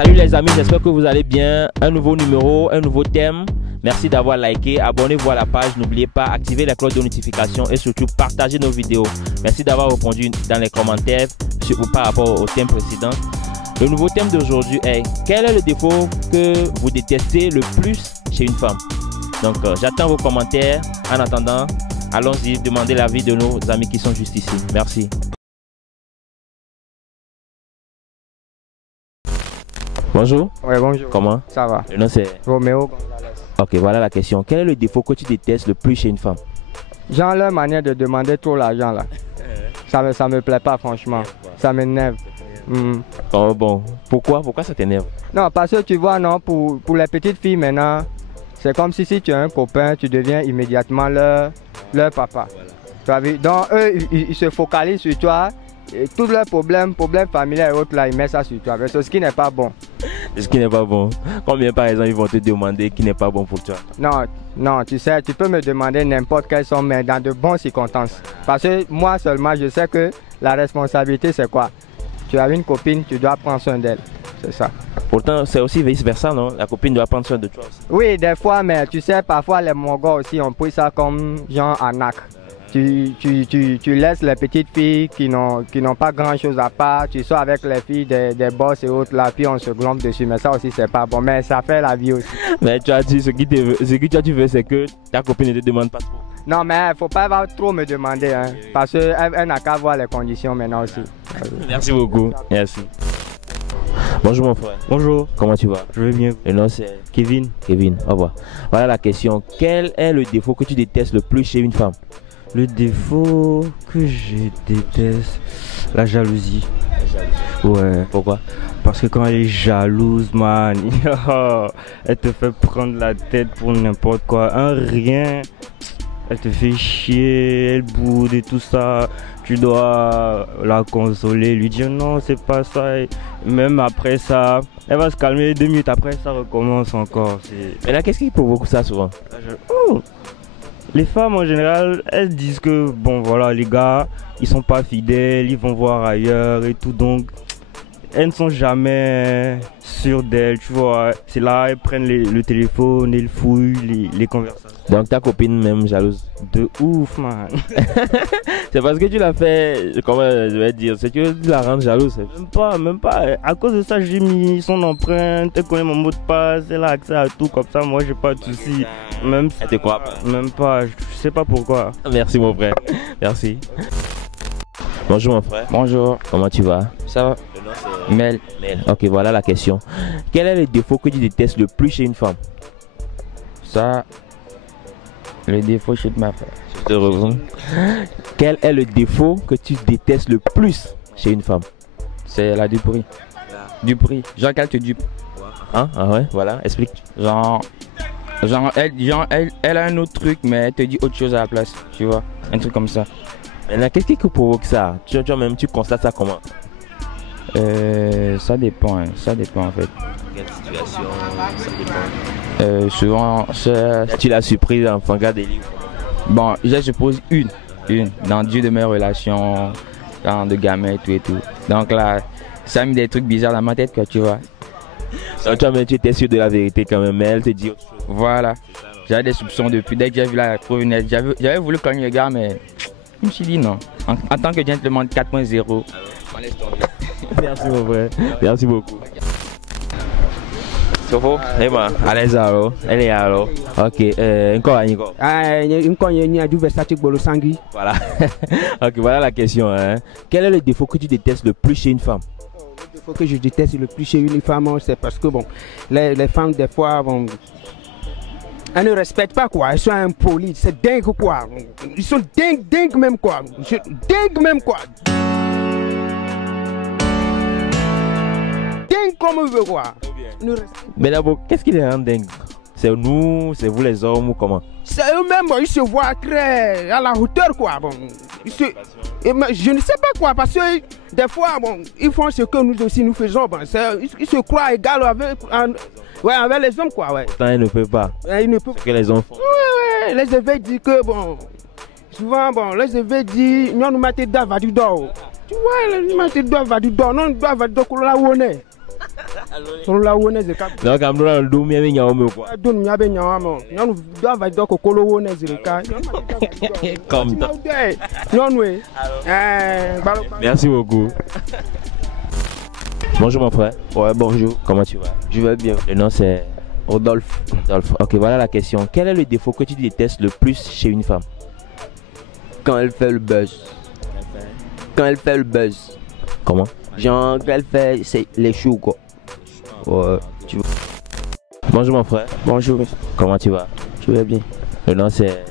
Salut les amis, j'espère que vous allez bien. Un nouveau numéro, un nouveau thème. Merci d'avoir liké, abonnez-vous à la page, n'oubliez pas, activez la cloche de notification et surtout partagez nos vidéos. Merci d'avoir répondu dans les commentaires par rapport au thème précédent. Le nouveau thème d'aujourd'hui est: quel est le défaut que vous détestez le plus chez une femme? Donc j'attends vos commentaires. En attendant, allons-y, demandez l'avis de nos amis qui sont juste ici. Merci. Bonjour. Oui, bonjour. Comment? Ça va. Le nom c'est Roméo. Ok, voilà la question. Quel est le défaut que tu détestes le plus chez une femme? Genre leur manière de demander trop l'argent là. Ça me plaît pas franchement. Ça m'énerve. Oh bon, pourquoi ça t'énerve? Non, parce que tu vois, non, pour les petites filles maintenant, c'est comme si tu as un copain, tu deviens immédiatement leur papa. Voilà. Tu as vu? Donc eux, ils se focalisent sur toi. Et tous leurs problèmes familiaux et autres là, ils mettent ça sur toi. C'est ce qui n'est pas bon. Ce qui n'est pas bon. Combien par exemple ils vont te demander qui n'est pas bon pour toi? Non, tu sais, tu peux me demander n'importe quelle somme, mais dans de bonnes circonstances. Parce que moi seulement, je sais que la responsabilité c'est quoi? Tu as une copine, tu dois prendre soin d'elle. C'est ça. Pourtant, c'est aussi vice versa, non? La copine doit prendre soin de toi aussi. Oui, des fois, mais tu sais, parfois les Mongols aussi ont pris ça comme genre arnaque. Tu laisses les petites filles qui n'ont pas grand chose à part, tu sors avec les filles des boss et autres là, puis on se glombe dessus, mais ça aussi c'est pas bon, mais ça fait la vie aussi. Mais tu as dit, ce que tu veux, c'est que ta copine ne te demande pas trop. Non, mais il faut pas trop me demander, hein, parce qu'elle n'a qu'à voir les conditions maintenant aussi. Merci beaucoup, merci. Bonjour mon frère. Bonjour. Comment tu vas? Je vais bien. Le nom c'est Kevin. Kevin, au revoir. Voilà la question. Quel est le défaut que tu détestes le plus chez une femme? Le défaut que je déteste, la jalousie. Ouais. Pourquoi? Parce que quand elle est jalouse, man, elle te fait prendre la tête pour n'importe quoi. Un rien, elle te fait chier, elle boude et tout ça. Tu dois la consoler, lui dire non, c'est pas ça. Et même après ça, elle va se calmer 2 minutes après, ça recommence encore. Mais là, qu'est-ce qui provoque ça souvent? Les femmes en général, elles disent que bon voilà, les gars, ils sont pas fidèles, ils vont voir ailleurs et tout, donc elles ne sont jamais sûres d'elles, tu vois. C'est là, elles prennent le téléphone, elles fouillent les conversations. Donc ta copine même jalouse? De ouf, man. C'est parce que tu l'as fait, comment je vais dire, c'est que tu la rends jalouse. Même pas. À cause de ça, j'ai mis son empreinte, elle connaît mon mot de passe, elle a accès à tout comme ça, moi j'ai pas de soucis. Même elle te croit pas? Même pas, je sais pas pourquoi. Merci mon frère, merci. Bonjour mon frère. Bonjour. Comment tu vas? Ça va? Le nom c'est Mel. Ok, voilà la question. Quel est le défaut que tu détestes le plus chez une femme? Ça, le défaut chez ma femme. Je te reprends. Quel est le défaut que tu détestes le plus chez une femme? C'est la duperie. Duperie. Genre qu'elle te dupe. Hein? Ah ouais, voilà, explique. Genre elle a un autre truc, mais elle te dit autre chose à la place. Tu vois? Un truc comme ça. Maintenant, qu'est-ce qui provoque ça? Tu constates ça comment? Ça dépend, ça dépend en fait. Quelle situation? Ça dépend. Souvent, tu l'as surprise en regardant des livres? Bon, je suppose une dans Dieu de mes relations, dans de gamins et tout. Donc là, ça a mis des trucs bizarres dans ma tête, quoi, tu vois. Donc toi-même, tu étais sûr de la vérité quand même, mais elle te dit autre chose. Voilà. J'avais des soupçons depuis, dès que j'ai vu la provenance. J'avais voulu cogner le gars, mais je me suis dit non. En tant que gentleman 4.0, on laisse tomber. Merci mon frère, merci beaucoup. Sofo, allez alors, elle est alors. Ok, encore. Voilà. Ok, voilà la question. Hein. Quel est le défaut que tu détestes le plus chez une femme? Le défaut que je déteste le plus chez une femme, c'est parce que bon, les femmes des fois, bon, elles ne respectent pas quoi, elles sont impolies, c'est dingue quoi. Ils sont dingues même quoi. Dingue même quoi. Dingue comme eux quoi. Mais d'abord, qu'est-ce qui les rend dingues? C'est nous, c'est vous les hommes ou comment? C'est eux-mêmes, bon, ils se voient très à la hauteur quoi. Bon, je ne sais pas quoi, parce que des fois, bon, ils font ce que nous aussi nous faisons. Bon, ils se croient égaux avec les hommes quoi. Ouais. Pourtant, ils ne peuvent pas. Ils ne peuvent ce que les hommes font. Ouais, les évêques disent que bon, souvent, bon, les évêques disent, nous mettons d'ava du dos. Tu vois, nous mettons d'ava du dos, non d'ava du dos là où on est. Rola wone zeka. Donc am dona do mi ame nyawo me quoi. Don mi abe nyawa mo. Nyonu do va do kokolo wone zeka. Comme ça. Nyonu Merci beaucoup. Bonjour mon frère. Ouais, bonjour. Comment tu vas? Je vais bien. Le nom c'est Rodolphe. Rodolphe. Ok, voilà la question. Quel est le défaut que tu détestes le plus chez une femme? Quand elle fait le buzz. Quand elle fait le buzz. Comment? Genre, quand elle fait les choux, quoi. Ouais. Tu... Bonjour mon frère. Bonjour. Comment tu vas? Je vais bien. Le nom c'est...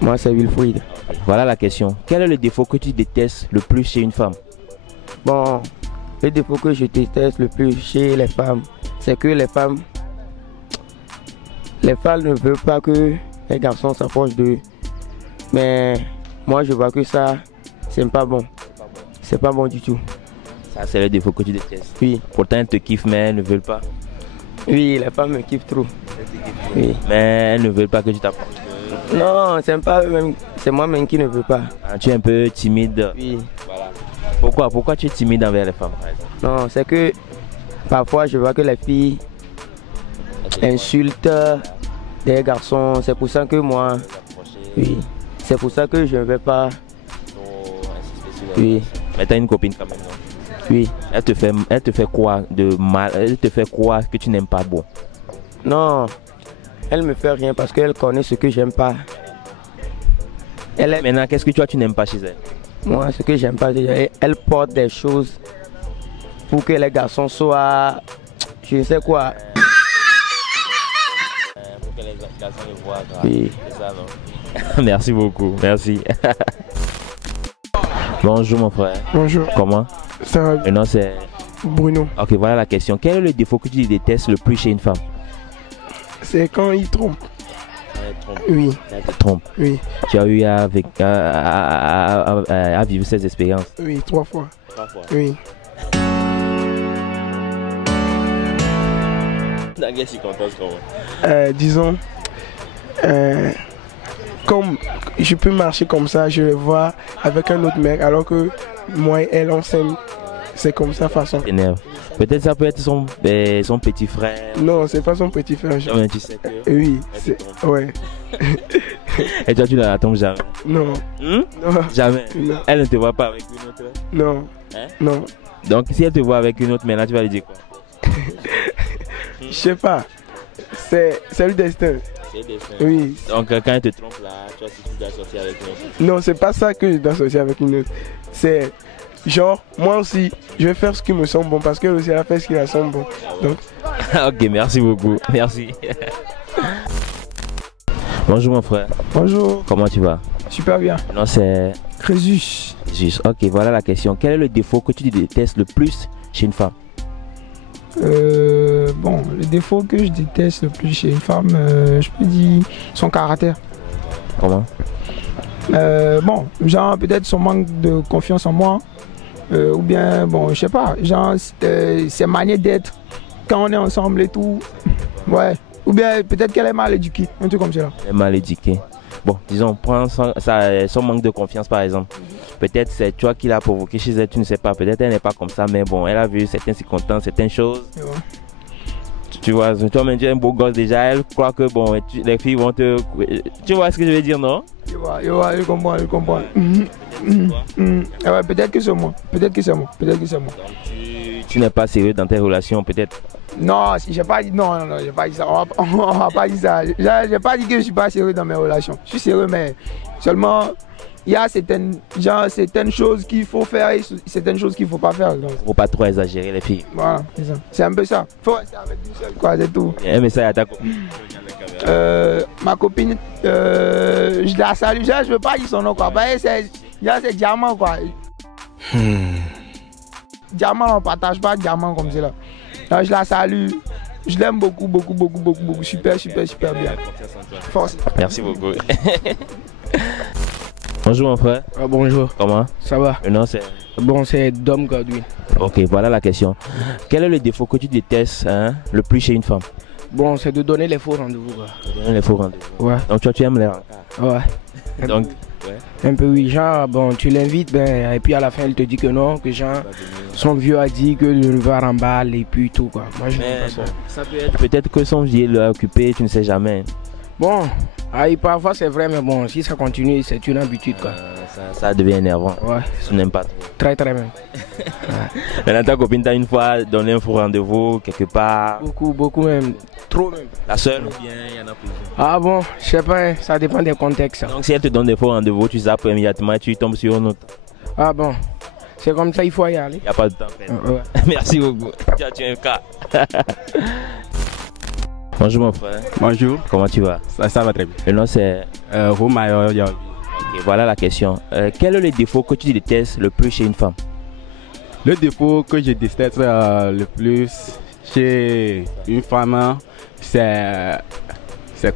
Moi, c'est Wilfried. Voilà la question. Quel est le défaut que tu détestes le plus chez une femme? Bon, le défaut que je déteste le plus chez les femmes, c'est que les femmes ne veulent pas que les garçons s'approchent d'eux. Mais moi, je vois que ça, c'est pas bon. C'est pas bon du tout. Ça, c'est le défaut que tu détestes. Oui. Pourtant, elles te kiffent, mais elles ne veulent pas. Oui, les femmes me kiffent trop. Oui. Mais elles ne veulent pas que tu t'approches. Non, c'est moi-même qui ne veux pas. Ah, tu es un peu timide. Oui. Voilà. Pourquoi tu es timide envers les femmes, par exemple? Non, c'est que parfois je vois que les filles insultent des garçons. C'est pour ça que moi, oui, c'est pour ça que je ne vais pas. Oui. Mais tu as une copine quand même, non? Oui. Elle te fait quoi de mal? Elle te fait quoi que tu n'aimes pas bon? Non, elle me fait rien parce qu'elle connaît ce que j'aime pas. Maintenant, qu'est-ce que tu n'aimes pas chez elle? Moi, ce que j'aime pas, elle porte des choses pour que les garçons soient, je ne sais quoi. Pour que les garçons le voient. Oui. C'est ça, non? Merci beaucoup, merci. Bonjour mon frère. Bonjour. Comment? Ça va Le nom c'est... Bruno. Ok, voilà la question. Quel est le défaut que tu détestes le plus chez une femme? C'est quand il trompe. Oui. Elle te trompe. Oui. Tu as eu à vivre ces expériences? Oui, 3 fois. 3 fois. Oui. Dans quelles circonstances, comment? Disons, comme je peux marcher comme ça, je le vois avec un autre mec, alors que moi et elle, on s'aime. C'est comme ça façon. Énerve. Peut-être ça peut être son petit frère. Non, c'est pas son petit frère. Non, mais tu sais que... Oui, ouais. Et toi, tu ne la trompes jamais? Non. Non. Jamais? Non. Elle ne te voit pas avec une autre? Non. Hein? Non. Donc, si elle te voit avec une autre, maintenant, tu vas lui dire quoi? Je sais pas. C'est le destin. C'est le destin. Oui. Donc, quand elle te trompe là, tu dois sortir avec une autre? Non, c'est pas ça que je dois sortir avec une autre. C'est... Genre, moi aussi, je vais faire ce qui me semble bon parce qu'elle aussi, elle a fait ce qui la semble bon. Donc... Ok, merci beaucoup. Merci. Bonjour mon frère. Bonjour. Comment tu vas? Super bien. Non, c'est... Crésus. Juste. Ok, voilà la question. Quel est le défaut que tu détestes le plus chez une femme? Bon, le défaut que je déteste le plus chez une femme, je peux dire son caractère. Comment? Bon, genre peut-être son manque de confiance en moi. Ou bien, bon, je sais pas, genre ses manières d'être quand on est ensemble et tout. Ouais. Ou bien peut-être qu'elle est mal éduquée, un truc comme ça. Elle est mal éduquée. Bon, disons, prends son manque de confiance par exemple. Peut-être c'est toi qui l'as provoqué chez elle, tu ne sais pas. Peut-être elle n'est pas comme ça, mais bon, elle a vu certaines circonstances, certaines choses. Tu vois, toi-même tu es un beau gosse déjà, elle croit que bon, les filles vont te... Tu vois ce que je veux dire, non? Je comprends. Ouais, peut-être que c'est moi. Donc tu n'es pas sérieux dans tes relations, peut-être? Non, j'ai pas dit non, j'ai pas dit ça. On va pas dire ça. J'ai pas dit que je suis pas sérieux dans mes relations. Je suis sérieux, mais seulement il y a certaines choses qu'il faut faire et certaines choses qu'il faut pas faire. Donc. Faut pas trop exagérer les filles. Voilà, c'est ça. C'est un peu ça. Faut rester avec une seule, quoi, c'est tout. Un message à ta copine. Ma copine, je la salue. Je veux pas dire son nom, quoi. C'est diamant, quoi. Diamant, on partage pas diamant comme ça. Là, je la salue. Je l'aime beaucoup. Super bien. Force. Merci beaucoup. Bonjour mon frère. Ah, bonjour. Comment? Ça va? Le nom c'est... Bon, c'est Dom Godwin. Ok, voilà la question. Quel est le défaut que tu détestes le plus chez une femme? Bon, c'est de donner les faux rendez-vous. Donner les faux rendez-vous. Ouais. Donc toi tu aimes les rencarts. Ouais. Donc Un peu oui, genre, bon, tu l'invites, ben, et puis à la fin, il te dit que non, que genre, son vieux a dit que le va remballe et puis tout, quoi. Moi, je n'aime pas ça. Ça peut être peut-être que son vieux l'a occupé, tu ne sais jamais. Bon, parfois c'est vrai, mais bon, si ça continue, c'est une habitude, quoi. Ça devient énervant. Ouais. Tu n'aimes pas trop. Très, très bien. Maintenant, ta copine t'a une fois donné un faux rendez-vous quelque part. Beaucoup même. Trop même. La seule ou bien il y en a plusieurs? Ah bon, je sais pas, ça dépend des contextes. Donc si elle te donne des faux rendez-vous, tu zappes immédiatement et tu tombes sur un autre. Ah bon, c'est comme ça, il faut y aller. Il n'y a pas de temps. Ouais. Merci beaucoup. Tu es un cas. Bonjour mon frère. Bonjour. Comment tu vas? Ça va très bien. Le nom c'est Romayo. Ok, voilà la question. Quel est le défaut que tu détestes le plus chez une femme? Le défaut que je déteste le plus chez une femme, c'est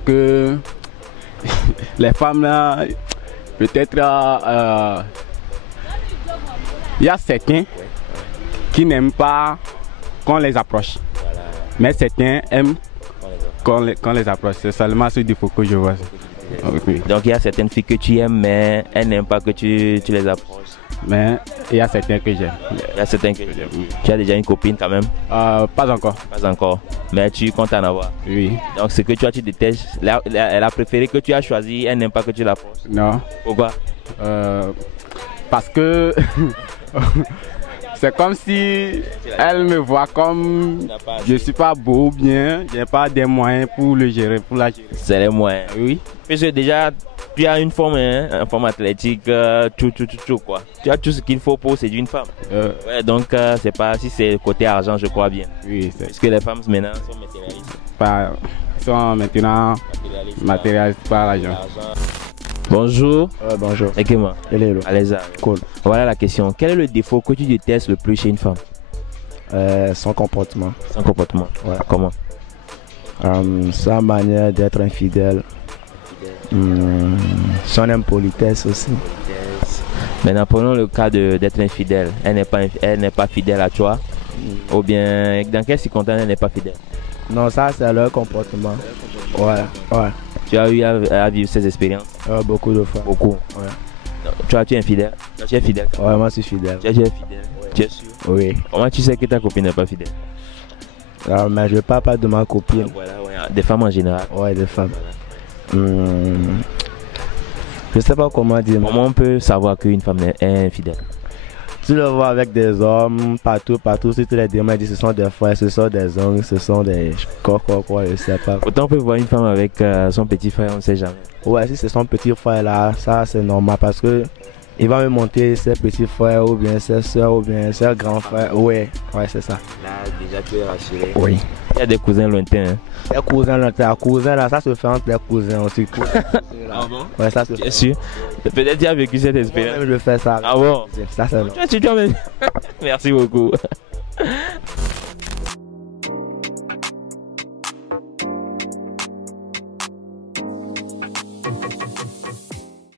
que les femmes là, peut-être il y a certains qui n'aiment pas qu'on les approche, mais certains aiment qu'on les approche. C'est seulement ce défaut que je vois. Okay. Donc il y a certaines filles que tu aimes, mais elles n'aiment pas que tu les approches. Mais il y a certains que j'aime. Il y a certains que j'aime. Tu as déjà une copine quand même? Pas encore. Pas encore. Mais tu comptes en avoir? Oui. Donc ce que tu détestes, elle a préféré que tu as choisi, elle n'aime pas que tu l'approches? Non. Pourquoi? Parce que c'est comme si elle me voit comme je suis pas beau ou bien, j'ai pas des moyens pour le gérer, pour la gérer. C'est les moyens. Oui. Puisque déjà tu as une forme, une forme athlétique, tout quoi. Tu as tout ce qu'il faut pour séduire une femme. Ouais, donc c'est pas si c'est côté argent, je crois bien. Oui. Puisque les femmes maintenant sont matérialistes. Sont maintenant matérialistes par l'argent. Bonjour. Bonjour. Et que moi? Hello. Allez-y. Cool. Voilà la question. Quel est le défaut que tu détestes le plus chez une femme? Son comportement. Son comportement. Ouais. Comment? Sa manière d'être infidèle. Son impolitesse aussi. Maintenant, prenons le cas d'être infidèle. Elle n'est pas fidèle à toi. Ou bien, dans quelles circonstances elle n'est pas fidèle? Non, ça c'est leur comportement. Ouais. Tu as eu à vivre ces expériences? Beaucoup de fois. Beaucoup. Ouais. Donc, tu es infidèle? Tu es fidèle? Ouais, moi je suis fidèle. Tu es fidèle? Ouais. Tu es sûr? Oui. Comment tu sais que ta copine n'est pas fidèle? Mais je parle pas de ma copine. Voilà, des femmes en général. Ouais, des femmes. Je sais pas comment dire. Comment on peut savoir qu'une femme est infidèle? Tu le vois avec des hommes partout, si tu les demandes, ce sont des frères, ce sont des oncles, ce sont des quoi, je sais pas. Autant on peut voir une femme avec son petit frère, on ne sait jamais. Ouais, si c'est son petit frère là, ça c'est normal parce que il va me monter ses petits frères ou bien ses soeurs ou bien ses grands frères. Ouais, c'est ça. Là, déjà tu es rassuré. Oui. Il y a des cousins lointains. Hein. Les cousins là, ça se fait entre les cousins aussi. Ah bon? Ouais, ça se fait. Bien sûr. Peut-être tu as vécu cette expérience. Moi-même je fais ça. Ah bon? Ça c'est tu as même. Merci beaucoup.